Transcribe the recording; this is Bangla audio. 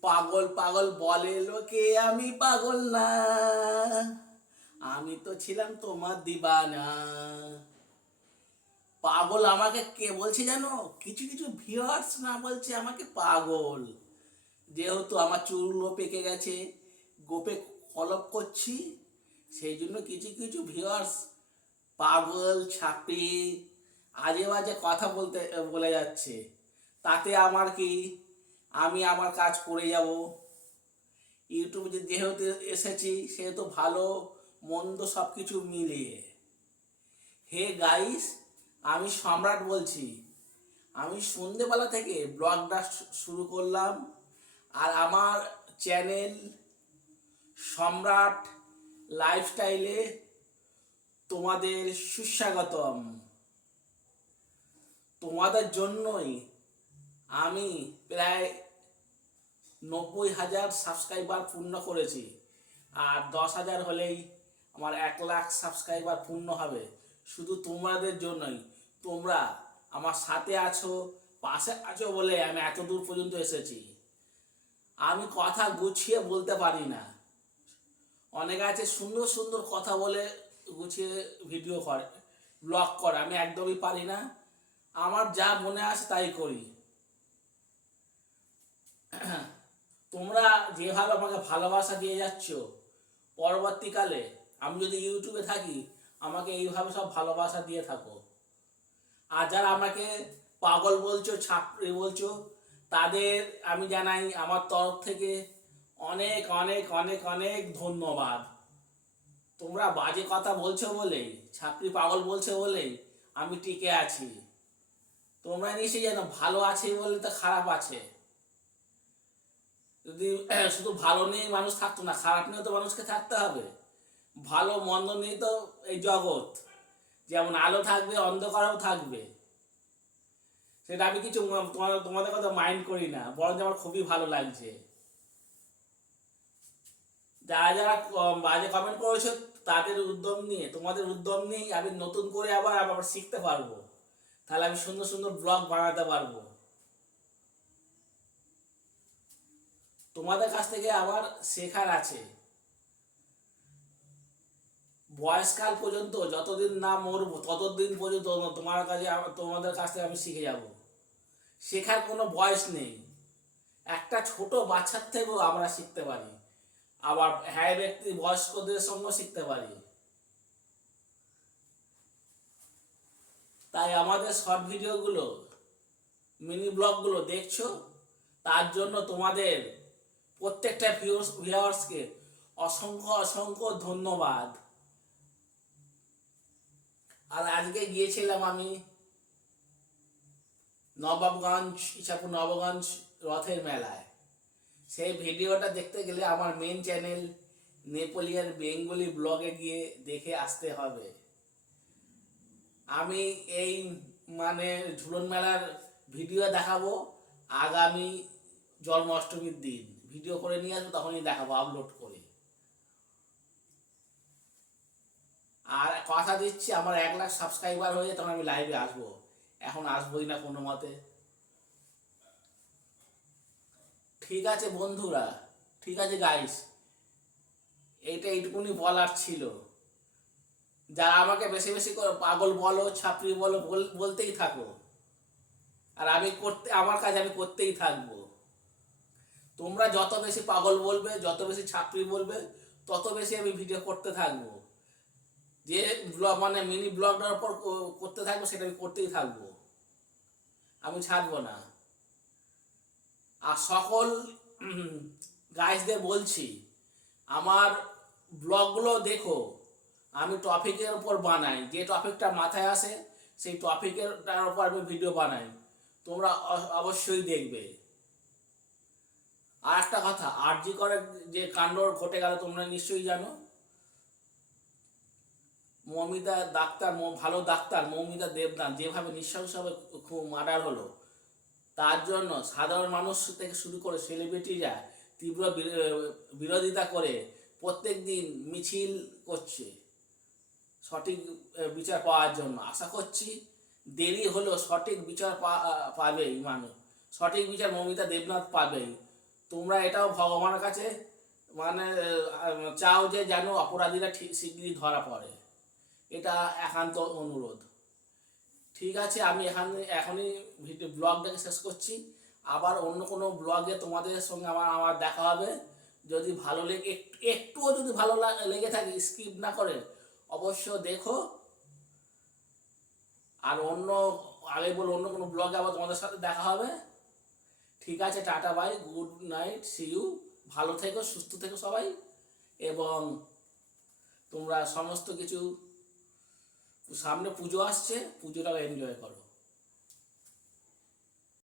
পাগল পাগল বলে লোকে, আমি পাগল না। আমি তো ছিলাম তোমার দিবানা। পাগল আমাকে কে বলছে জানো? কিছু কিছু ভিউয়ার্স না বলছে আমাকে পাগল। যেহেতু আমার চুলগুলো পেকে গেছে, গোপে কলপ করছি, সেই জন্য কিছু কিছু ভিউয়ার্স পাগল, ছাপি, আজে বাজে কথা বলতে, বলে যাচ্ছে। তাতে আমার কি আমি আমার কাজ করে যাব। ইউটিউবে যে- যেহেতু এসেছি, সেহেতু ভালো, মন্দ সব কিছু মিলিয়ে। হে গাইস আমি সম্রাট বলছি। আমি সন্ধেবেলা থেকে ব্লগটা শুরু করলাম। আর আমার চ্যানেল সম্রাট লাইফস্টাইলে তোমাদের সুস্বাগতম। তোমাদের জন্যই আমি প্রায় নব্বই হাজার সাবস্ক্রাইবার পূর্ণ করেছি। আর দশ হাজার হলেই আমার এক লাখ সাবস্ক্রাইবার পূর্ণ হবে। শুধু তোমাদের জন্যই। তোমরা আমার সাথে আছো, পাশে আছো বলে আমি এত দূর পর্যন্ত এসেছি। আমি কথা গুছিয়ে বলতে পারি না। অনেকে আছে সুন্দর সুন্দর কথা বলে গুছিয়ে ভিডিও করে ব্লগ করে। আমি একদমই পারি না। আমার যা মনে আসে তাই করি। তোমরা যেভাবে আমাকে ভালোবাসা দিয়ে যাচ্ছ, পরবর্তীকালে আমি যদি ইউটিউবে থাকি, আমাকে এইভাবে সব ভালোবাসা দিয়ে থাকো। আর যারা আমাকে পাগল বলছো ছাপড়ি বলছো, তাদের আমি জানাই, আমার তরফ থেকে অনেক অনেক অনেক অনেক ধন্যবাদ। তোমরা বাজে কথা বলছো বলেই ছাপড়ি পাগল বলছো বলেই আমি টিকে আছি। তোমরা নিশ্চয়ই জানো ভালো আছে বলে তো খারাপ আছে। যদি শুধু ভালো নিয়ে মানুষ থাকতো না, খারাপ নিয়েও তো মানুষকে থাকতে হবে। ভালো, মন্দ নিয়ে তো এই জগৎ। যেমন আলো থাকবে, অন্ধকারও থাকবে। সেটা আমি কিছু তোমার তোমাদের কথা মাইন্ড করি না, বরঞ্চ আমার খুবই ভালো লাগছে। যারা যারা বাজে কমেন্ট করেছ, তাদের উদ্যম নিয়ে, তোমাদের উদ্যম নিয়ে আমি নতুন করে আবার আবার শিখতে পারব। তাহলে আমি সুন্দর সুন্দর ব্লগ বানাতে পারব। তোমাদের কাছ থেকে আবার শেখার আছে। বয়সকাল পর্যন্ত যতদিন না মরবো, ততদিন পর্যন্ত তোমার কাছে তোমাদের কাছ থেকে আমি শিখে যাব। শেখার কোনো বয়স নেই। একটা ছোট বাচ্চার থেকেও আমরা শিখতে পারি। আবার হ্যাঁ ব্যক্তি বয়স্কদের সঙ্গেও শিখতে পারি। তাই আমাদের শর্ট ভিডিওগুলো, মিনি ব্লগগুলো দেখছ? তার জন্য তোমাদের প্রত্যেকটা ভিউস ভিউয়ার্সকে অসংখ্য অসংখ্য ধন্যবাদ। আর আজকে গিয়েছিলাম আমি নবাবগঞ্জ ইসাপুর নবগঞ্জ রথের মেলায়। সেই ভিডিওটা দেখতে গেলে আমার মেন চ্যানেল নেপোলিয়ান বেঙ্গলি ব্লগে গিয়ে দেখে আসতে হবে। আমি এই মানে ঝুলন মেলার ভিডিও দেখাবো আগামী জন্মাষ্টমীর দিন। ভিডিও করে নিয়ে আসব, তখনই দেখাবো আপলোড করে। আর কথা দিচ্ছি, আমার এক লাখ সাবস্ক্রাইবার হয়ে তখন আমি লাইভে আসব। এখন আসবোই না কোনো মতে। ঠিক আছে বন্ধুরা, ঠিক আছে গাইস এইটা এইটুকুনি বলার ছিল। যারা আমাকে বেশি বেশি করে পাগল বলো বলো, বল- বলতেই থাকো। আর আমি করতে, আমার কাজ আমি করতেই থাকব। তোমরা যত বেশি পাগল বলবে, যত বেশি ছাপড়ি বলবে, তত বেশি আমি ভিডিও করতে থাকব। যে ব্লগ মানে মিনি ব্লগটার উপর করতে থাকব, সেটা আমি করতেই থাকব। আমি ছাড়বো না। আর সকল গাইজদের বলছি, আমার ব্লগগুলো দেখো, আমি টপিকের উপর বানাই। যে টপিকটা মাথায় আসে, সেই টপিকের তার উপর আমি ভিডিও বানাই। তোমরা অবশ্যই দেখবে। আর একটা কথা, আরজি করে যে কাণ্ড ঘটে গেল, তোমরা নিশ্চয়ই জানো। মমিতা ডাক্তার ভালো ডাক্তার, মৌমিতা দেবনাথ, যেভাবে নৃশংসভাবে খুব মার্ডার হলো, তার জন্য সাধারণ মানুষ থেকে শুরু করে সেলিব্রিটিরা তীব্র বিরো- বিরোধিতা করে প্রত্যেক দিন মিছিল করছে, সঠিক বিচার পাওয়ার জন্য। আশা করছি দেরি হলেও সঠিক বিচার পাবেই মানুষ। সঠিক বিচার মমিতা দেবনাথ পাবেই। তোমরা এটাও ভগবানের কাছে মানে চাও যে যেন অপরাধীরা ঠিক শীঘ্রই ধরা পড়ে। এটা একান্ত অনুরোধ। ঠিক আছে, আমি এখানে, এখনই ভিডিও, ব্লগটাকে শেষ করছি। আবার অন্য কোনো ব্লগে তোমাদের সঙ্গে আমার আমার দেখা হবে। যদি ভালো লেগে একটু একটুও যদি ভালো লেগে থাকে, স্কিপ না করে, অবশ্য দেখো। আর অন্য, আগে বলো, অন্য কোনো ব্লগে আবার তোমাদের সাথে দেখা হবে। ঠিক আছে, ta ta, bye, good night, see you, ভালো থেকো, সুস্থ থেকো সবাই, এবং তোমরা সমস্ত কিছু, সামনে পুজো আসছে, পুজোটাও এনজয় করো।